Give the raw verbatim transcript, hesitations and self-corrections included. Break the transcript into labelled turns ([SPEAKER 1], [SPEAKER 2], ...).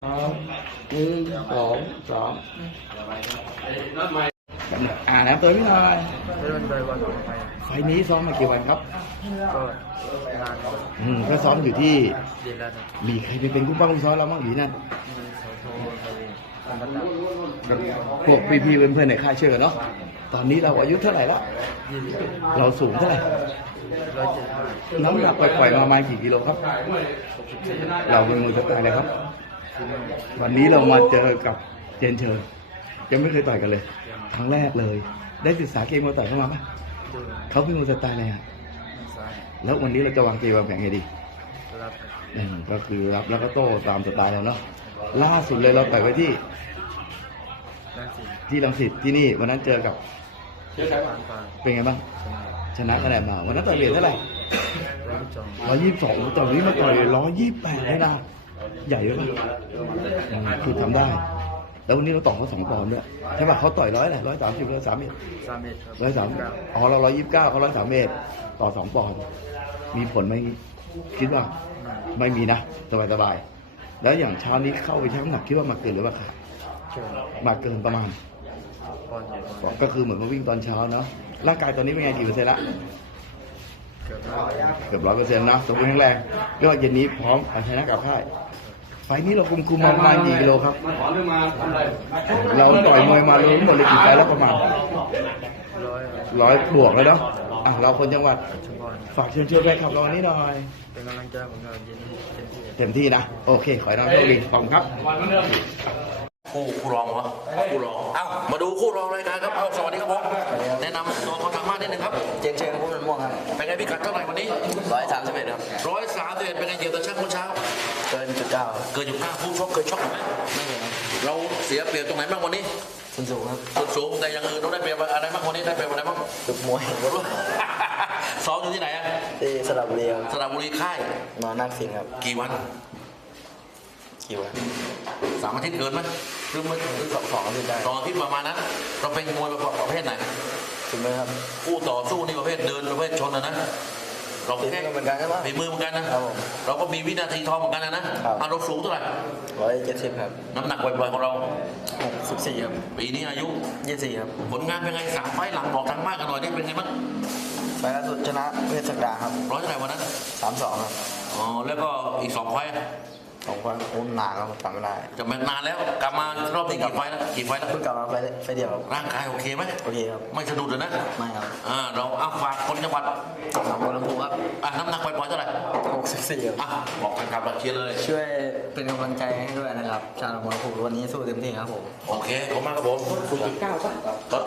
[SPEAKER 1] หนึ่งสองสองอ่านะตัวพี่หน่อย
[SPEAKER 2] ไม่เป็นไรวันต่อไป
[SPEAKER 1] ไฟล์นี้ซ้อมมากี่วันครับ
[SPEAKER 2] ก็งาน
[SPEAKER 1] อืมก็ซ้อมอยู่ที่
[SPEAKER 2] ดีแล้วนะ
[SPEAKER 1] มีใครไปเป็นกู้ป้ากู้ซ้อมเราบ้างหรือนั่น
[SPEAKER 2] มีโสโททะเลธรรมดา
[SPEAKER 1] พวกพี่ๆเพื่อนๆในค่ายเชื่อเนาะตอนนี้เราอายุเท่าไหร่ละ
[SPEAKER 2] ยี่สิบ
[SPEAKER 1] เราสูงเท่าไหร่
[SPEAKER 2] ร้อยเจ็ดห้า
[SPEAKER 1] น้ำหนักปล่อยๆมาประมาณกี่กิโลครับ
[SPEAKER 2] หกสิบสี่
[SPEAKER 1] เราเป็นมือสไตล์อะไรครับ วันนี้เรามาเจอกับเจนเชิญยังไม่เคยต่อยกันเลย ครั้งแรกเลย ได้ศึกษาเกมมวยต่อยเข้ามาปะ
[SPEAKER 2] ดู
[SPEAKER 1] เขาเป็นมือสไตล์อะไรอ่ะ
[SPEAKER 2] ซ้าย
[SPEAKER 1] แล้ววันนี้เราจะวางเกมวางแผนไงดี
[SPEAKER 2] รับ
[SPEAKER 1] อืมก็คือรับแล้วก็โต้ตามสไตล์เราเนาะล่าสุดเลยเราต่อยไปที่
[SPEAKER 2] ด้านสี่
[SPEAKER 1] ที่รังสิตที่นี่วันนั้นเจอกับ
[SPEAKER 2] ผ่านผ่าน
[SPEAKER 1] เป็นไงบ้าง
[SPEAKER 2] ชนะ
[SPEAKER 1] ชนะคะแนนมาวันนั้นต่อยเบียดเท่าไหร่
[SPEAKER 2] ร้อยยี่สิบสอง
[SPEAKER 1] ร้อยยี่สิบสองต่อยนี้มาต่อยร้อยยี่สิบแปดเลยนะใหญ่เลยปะอืมคือทำได้ แล้ววันนี้เราต่อเขาสองปอนด์ด้วยใช่ปะเขาต่อยร้อยอะไรร้อยสามสิบร้อยสามเอ็ด
[SPEAKER 2] สามเมตรครับ
[SPEAKER 1] ร้อยสาม
[SPEAKER 2] เก้า
[SPEAKER 1] อ๋อเราร้อยยี่สิบเก้าเขาร้อยสามเอ็ดต่อสองปอนด์มีผลไหมคิดว่า ไม่มีนะสบายสบายๆแล้วอย่างเช้านี้เข้าไปชั่งน้ำหนักคิดว่ามาเกินหรือว่าขาด
[SPEAKER 2] เชิญ
[SPEAKER 1] มาเกินประมาณ
[SPEAKER 2] ปอนด์สองปอนด์
[SPEAKER 1] ก็คือเหมือนมาวิ่งตอนเช้าเนาะร่างกายตอนนี้เป็นไงกี่เปอร์เซ็นต์ละ
[SPEAKER 2] เกือบร้อย
[SPEAKER 1] เกือบร้อยเปอร์เซ็นต์นะสมบูรณ์แข็งแรงก็เย็นนี้พร้อมเอาชนะกับค่ายไฟล์นี้เราคุมคุมมาประมาณกี่กิโลครับ เราต่อยมวยมารู้หมดเลยกี่ไฟล์แล้วประมาณ
[SPEAKER 2] ร้อย
[SPEAKER 1] ร้อยบวกแล้วเนาะอ่ะเราคนจังหวัด
[SPEAKER 2] ชุมพร
[SPEAKER 1] ฝากเชิญชวนแฟนคลับเราวันนี้หน่อย
[SPEAKER 2] เป็นกำลังใจของเราเย็นนี้เต็มที่
[SPEAKER 1] เต็มที่นะ โอเค ขอให้น้องโชคดีขอบคุณครับ
[SPEAKER 3] คู่คู่รองเหรอคู่รองเอ้ามาดูคู่รองรายการครับเอ้าสวัสดีครับผมแนะนำตัวคนทางบ้านนิดนึงครับ
[SPEAKER 2] เจนเชิงพูดม่วงครับ
[SPEAKER 3] เป็นไงพิกัดเท่าไหร่วันนี้
[SPEAKER 2] ร้อยสามสิบเอ็ดครับ
[SPEAKER 3] ร้อยสามสิบเอ็ดเป็นไงเกี่ยวกับช่างเมื่อเช้า
[SPEAKER 2] เกินจุดเก้า
[SPEAKER 3] เกิดอยู่ข้างผู้ชกเคยชกไหม
[SPEAKER 2] ไม่เหมือนครับ
[SPEAKER 3] เราเสียเปรียบตรงไหนบ้างวันนี้
[SPEAKER 2] ส่วนสูงครับ
[SPEAKER 3] ส่วนสูงแต่อยังอื่นเราได้เปรียบอะไรบ้างวันนี้ได้เปรียบอะไรบ้าง
[SPEAKER 2] จุดมวย
[SPEAKER 3] ซ้อมอยู่ที่ไหนอะ
[SPEAKER 2] ที่สระบุรีครับ
[SPEAKER 3] สระบุรีค่าย
[SPEAKER 2] นอนนักสิงห์ครับ
[SPEAKER 3] กี่วัน
[SPEAKER 2] กี่วัน
[SPEAKER 3] สามอาทิตย์เกินไหมหรือไม่
[SPEAKER 2] สองสองอาทิตย์ได้
[SPEAKER 3] สองอาทิตย์ประมาณนั้น เราเป็นมวยประเภทไหน
[SPEAKER 2] ถึงไหมครับ
[SPEAKER 3] คู่ต่อสู้นี่ประเภทเดินประเภทชนนะนะเรา
[SPEAKER 2] ฝีมือเหมือนกันใช่ปะ
[SPEAKER 3] ฝีมือเหมือนกันนะครับ
[SPEAKER 2] ผม
[SPEAKER 3] เราก็มีวินาทีทองเหมือนกันนะนะครับ อ่ะเราสูงเท่าไหร่
[SPEAKER 2] ร้อยเจ็ดสิบครับ
[SPEAKER 3] น้ำหนักปล่อยๆของเรา
[SPEAKER 2] หกสิบสี่ครับ
[SPEAKER 3] ปีนี้อายุ
[SPEAKER 2] ยี่สิบสี่ครับ
[SPEAKER 3] ผลงานเป็นไงสามไฟล์หลังบอกทางบ้านกันหน่อยนี่เป็นไงบ้าง
[SPEAKER 2] ไฟล์ล่าสุดชนะเวชศักดาครับ
[SPEAKER 3] ร้อยเท่าไหร่วันนั้น
[SPEAKER 2] สามสองครับ
[SPEAKER 3] อ๋อแล้วก็อีกสองไฟล์อะ
[SPEAKER 2] สองคนโอ้หนาครับจำไม่ได้
[SPEAKER 3] จะมานานแล้วกลับมารอบนี้กี่ไฟล์แล้วกี่ไฟล์แล้ว
[SPEAKER 2] เพิ่งกลับมาไฟล์ไฟล์เดียวครับ
[SPEAKER 3] ร่างกายโอเคไหม
[SPEAKER 2] โอเคครับ
[SPEAKER 3] ไม่สะดุดเลยนะ
[SPEAKER 2] ไม่ครับ
[SPEAKER 3] อ่าเราเอาฝากคนจังหวัด
[SPEAKER 2] หนองบัวลำพูครับ
[SPEAKER 3] อ่ะน้ำหนักปล่อยๆเท่าไหร่
[SPEAKER 2] หกสิบสี่ครับ
[SPEAKER 3] อ่ะบอกแฟนคลับเราเชียร์เลย
[SPEAKER 2] ช่วยเป็นกำลังใจให้ด้วยนะครับ ชาวหนองบัวลำพูวันนี้สู้เต็มที่ครับผม
[SPEAKER 3] โอเคขอบคุณมากครับผม